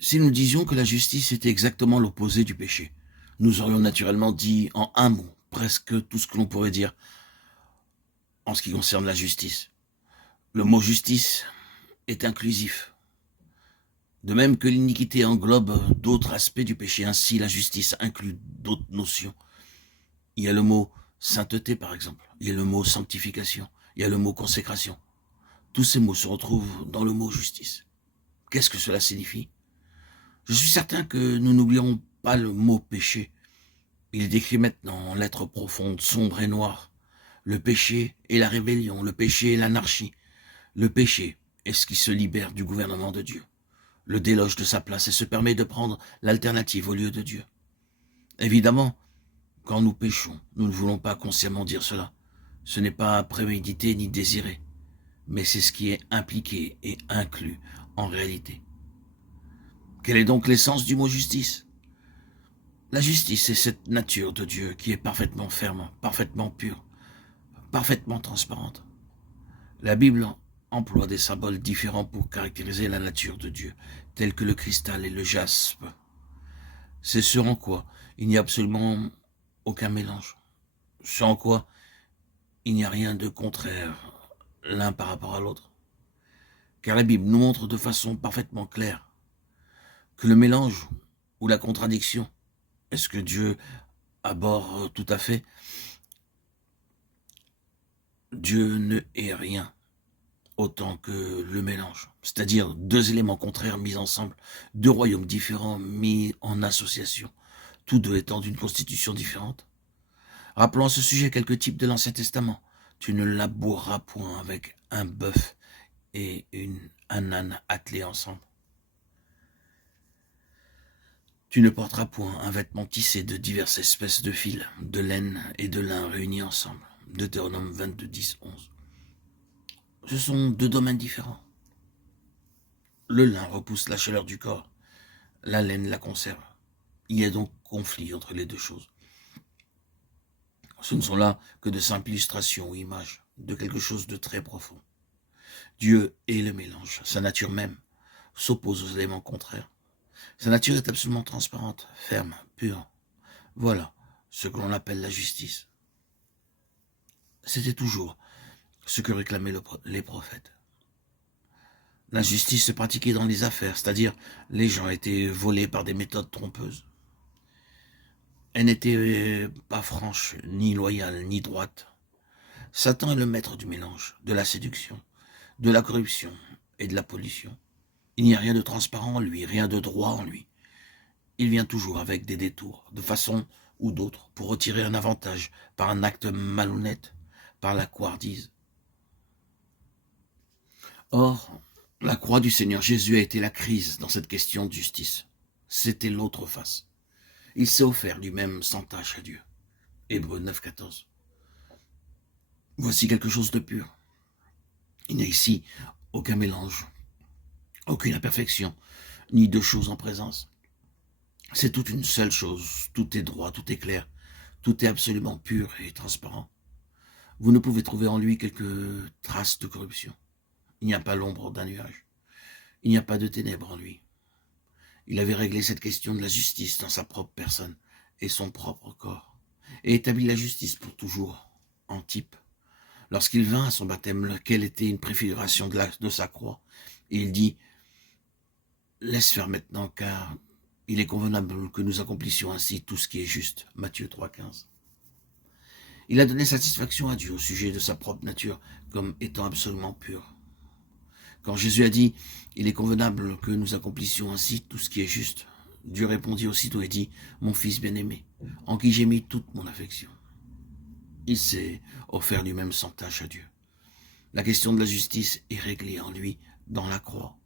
Si nous disions que la justice était exactement l'opposé du péché, nous aurions naturellement dit en un mot presque tout ce que l'on pourrait dire en ce qui concerne la justice. Le mot justice est inclusif. De même que l'iniquité englobe d'autres aspects du péché, ainsi la justice inclut d'autres notions. Il y a le mot sainteté par exemple, il y a le mot sanctification, il y a le mot consécration. Tous ces mots se retrouvent dans le mot justice. Qu'est-ce que cela signifie? Je suis certain que nous n'oublierons pas le mot péché. Il est décrit maintenant en lettres profondes, sombres et noires. Le péché et la rébellion, le péché et l'anarchie. Le péché est ce qui se libère du gouvernement de Dieu, le déloge de sa place et se permet de prendre l'alternative au lieu de Dieu. Évidemment, quand nous péchons, nous ne voulons pas consciemment dire cela. Ce n'est pas prémédité ni désiré, mais c'est ce qui est impliqué et inclus en réalité. Quelle est donc l'essence du mot justice? La justice est cette nature de Dieu qui est parfaitement ferme, parfaitement pure, parfaitement transparente. La Bible emploie des symboles différents pour caractériser la nature de Dieu, tels que le cristal et le jaspe. C'est ce en quoi il n'y a absolument aucun mélange, ce en quoi il n'y a rien de contraire l'un par rapport à l'autre. Car la Bible nous montre de façon parfaitement claire que le mélange ou la contradiction est ce que Dieu abhorre tout à fait. Dieu ne hait rien autant que le mélange, c'est-à-dire deux éléments contraires mis ensemble, deux royaumes différents mis en association, tous deux étant d'une constitution différente. Rappelons à ce sujet quelques types de l'Ancien Testament. Tu ne laboureras point avec un bœuf et un âne attelés ensemble. Tu ne porteras point un vêtement tissé de diverses espèces de fils, de laine et de lin réunis ensemble. Deutéronome 22, 10, 11. Ce sont deux domaines différents. Le lin repousse la chaleur du corps, la laine la conserve. Il y a donc conflit entre les deux choses. Ce ne sont là que de simples illustrations ou images de quelque chose de très profond. Dieu est le mélange, sa nature même s'oppose aux éléments contraires. Sa nature est absolument transparente, ferme, pure. Voilà ce que l'on appelle la justice. C'était toujours ce que réclamaient les prophètes. La justice se pratiquait dans les affaires, c'est-à-dire les gens étaient volés par des méthodes trompeuses. Elle n'était pas franche, ni loyale, ni droite. Satan est le maître du mélange, de la séduction, de la corruption et de la pollution. Il n'y a rien de transparent en lui, rien de droit en lui. Il vient toujours avec des détours, de façon ou d'autre, pour retirer un avantage par un acte malhonnête, par la couardise. Or, la croix du Seigneur Jésus a été la crise dans cette question de justice. C'était l'autre face. Il s'est offert lui-même sans tâche à Dieu. Hébreux 9, 14. Voici quelque chose de pur. Il n'y a ici aucun mélange, aucune imperfection, ni deux choses en présence. C'est toute une seule chose, tout est droit, tout est clair, tout est absolument pur et transparent. Vous ne pouvez trouver en lui quelques traces de corruption. Il n'y a pas l'ombre d'un nuage. Il n'y a pas de ténèbres en lui. Il avait réglé cette question de la justice dans sa propre personne et son propre corps, et établi la justice pour toujours, en type. Lorsqu'il vint à son baptême, lequel était une préfiguration de sa croix, et il dit « Laisse faire maintenant, car il est convenable que nous accomplissions ainsi tout ce qui est juste. » Matthieu 3, 15. Il a donné satisfaction à Dieu au sujet de sa propre nature comme étant absolument pure. Quand Jésus a dit « Il est convenable que nous accomplissions ainsi tout ce qui est juste », Dieu répondit aussitôt et dit « Mon fils bien-aimé, en qui j'ai mis toute mon affection. » Il s'est offert lui-même sans tâche à Dieu. La question de la justice est réglée en lui dans la croix.